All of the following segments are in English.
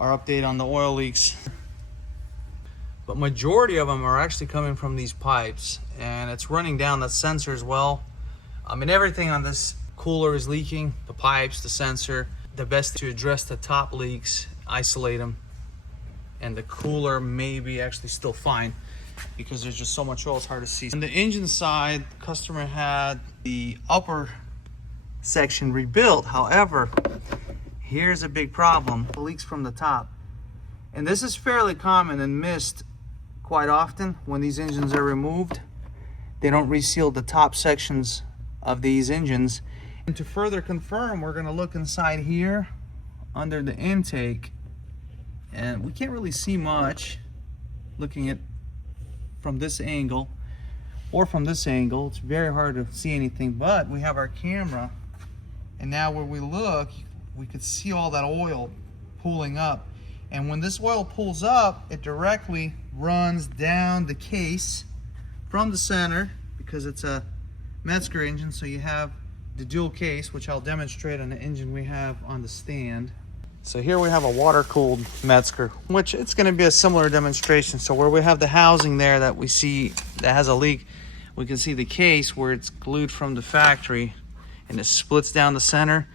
our update on the oil leaks. But majority of them are actually coming from these pipes, and it's running down the sensor as well. I mean, everything on this cooler is leaking, the pipes, the sensor. The best to address the top leaks, isolate them, and the cooler may be actually still fine because there's just so much oil, it's hard to see. On the engine side, the customer had the upper section rebuilt. However, here's a big problem: the leaks from the top. And this is fairly common and missed quite often when these engines are removed. They don't reseal the top sections of these engines. And to further confirm, we're going to look inside here under the intake, and we can't really see much looking at from this angle or from this angle. It's very hard to see anything, but we have our camera, and now where we look, we could see all that oil pooling up. And when this oil pulls up, it directly runs down the case from the center, because it's a Metzger engine, so you have the dual case, which I'll demonstrate on the engine we have on the stand. So here we have a water-cooled Metzger, which it's going to be a similar demonstration. So where we have the housing there that we see that has a leak, we can see the case where it's glued from the factory, and it splits down the center.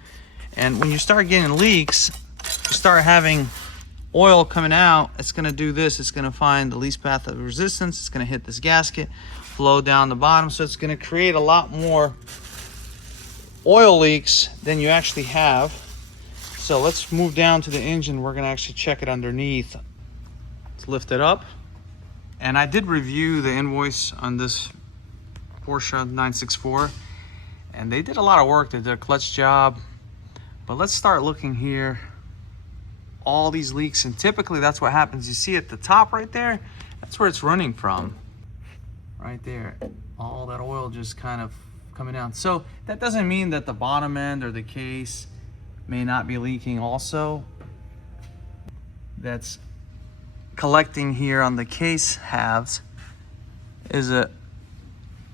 And when you start getting leaks, you start having oil coming out, it's going to do this. It's going to find the least path of resistance. It's going to hit this gasket, flow down the bottom. So it's going to create a lot more oil leaks than you actually have. So let's move down to the engine. We're going to actually check it underneath. Let's lift it up. And I did review the invoice on this Porsche 964, and they did a lot of work. They did a clutch job. But let's start looking here. All these leaks, and typically that's what happens. You see at the top right there, that's where it's running from. Right there. All that oil just kind of coming down. So that doesn't mean that the bottom end or the case may not be leaking also. That's collecting here on the case halves is a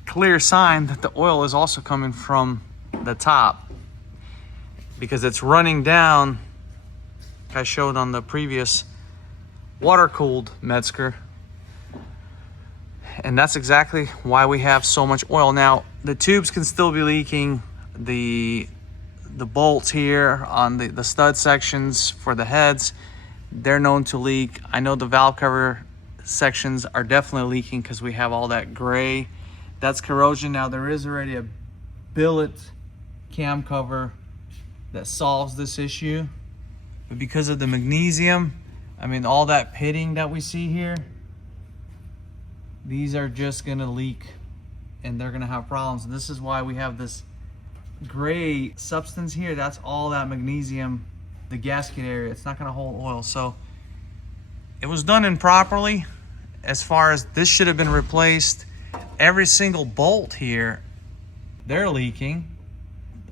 clear sign that the oil is also coming from the top, because it's running down, like I showed on the previous water-cooled Metzger. And that's exactly why we have so much oil. Now, the tubes can still be leaking. The bolts here on the stud sections for the heads, they're known to leak. I know the valve cover sections are definitely leaking because we have all that gray. That's corrosion. Now, there is already a billet cam cover that solves this issue. But because of the magnesium, I mean, all that pitting that we see here, these are just gonna leak and they're gonna have problems. And this is why we have this gray substance here. That's all that magnesium, the gasket area. It's not gonna hold oil. So it was done improperly. As far as this should have been replaced. Every single bolt here, they're leaking.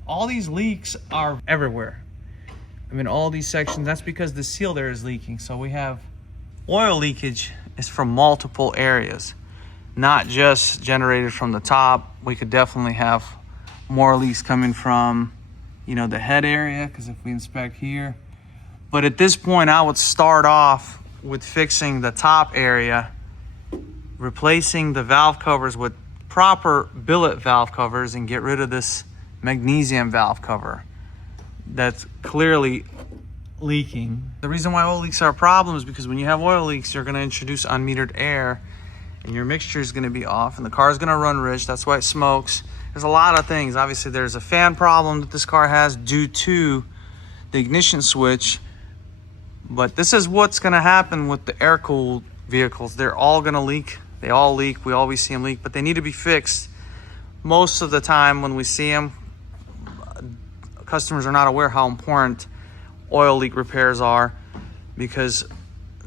All these leaks are everywhere. I mean, all these sections, that's because the seal there is leaking. So we have oil leakage is from multiple areas, not just generated from the top. We could definitely have more leaks coming from, you know, the head area, because if we inspect here. But at this point, I would start off with fixing the top area, replacing the valve covers with proper billet valve covers, and get rid of this magnesium valve cover that's clearly leaking. The reason why oil leaks are a problem is because when you have oil leaks, you're going to introduce unmetered air, and your mixture is going to be off, and the car is going to run rich. That's why it smokes. There's a lot of things. Obviously, there's a fan problem that this car has due to the ignition switch. But this is what's going to happen with the air-cooled vehicles. They're all going to leak. They all leak. We always see them leak, but they need to be fixed. Most of the time when we see them, customers are not aware how important oil leak repairs are, because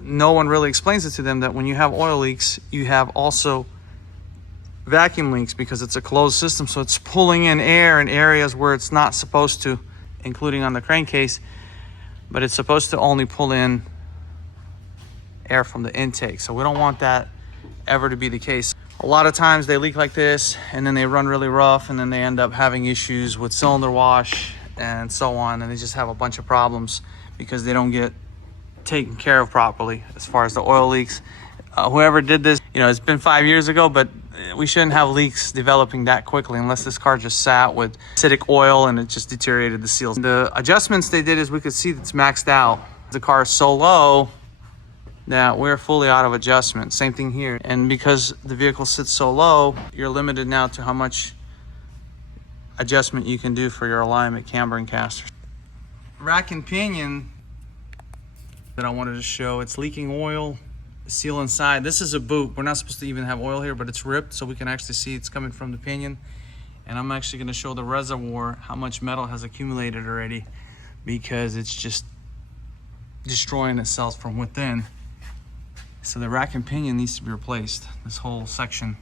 no one really explains it to them that when you have oil leaks, you have also vacuum leaks, because it's a closed system. So it's pulling in air in areas where it's not supposed to, including on the crankcase, but it's supposed to only pull in air from the intake. So we don't want that ever to be the case. A lot of times they leak like this, and then they run really rough, and then they end up having issues with cylinder wash and so on, and they just have a bunch of problems because they don't get taken care of properly as far as the oil leaks. Whoever did this, you know, it's been 5 years ago, but we shouldn't have leaks developing that quickly unless this car just sat with acidic oil and it just deteriorated the seals. The adjustments they did is we could see it's maxed out. The car is so low that we're fully out of adjustment. Same thing here. And because the vehicle sits so low, you're limited now to how much adjustment you can do for your alignment, camber, and casters. Rack and pinion that I wanted to show, it's leaking oil. The seal inside, this is a boot. We're not supposed to even have oil here, but it's ripped so we can actually see it's coming from the pinion. And I'm actually going to show the reservoir how much metal has accumulated already, because it's just destroying itself from within. So the rack and pinion needs to be replaced, this whole section.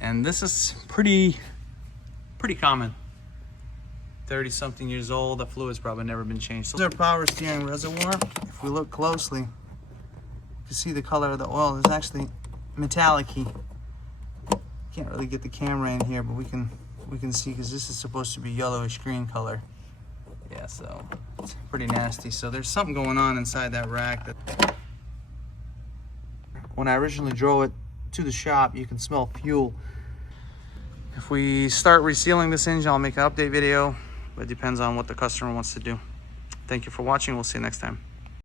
And this is pretty common. 30-something years old, the fluid's probably never been changed. So there's our power steering reservoir. If we look closely, you can see the color of the oil is actually metallic-y. Can't really get the camera in here, but we can see, because this is supposed to be yellowish green color. Yeah, so it's pretty nasty. So there's something going on inside that rack. That when I originally drove it to the shop, you can smell fuel. If we start resealing this engine, I'll make an update video, but it depends on what the customer wants to do. Thank you for watching. We'll see you next time.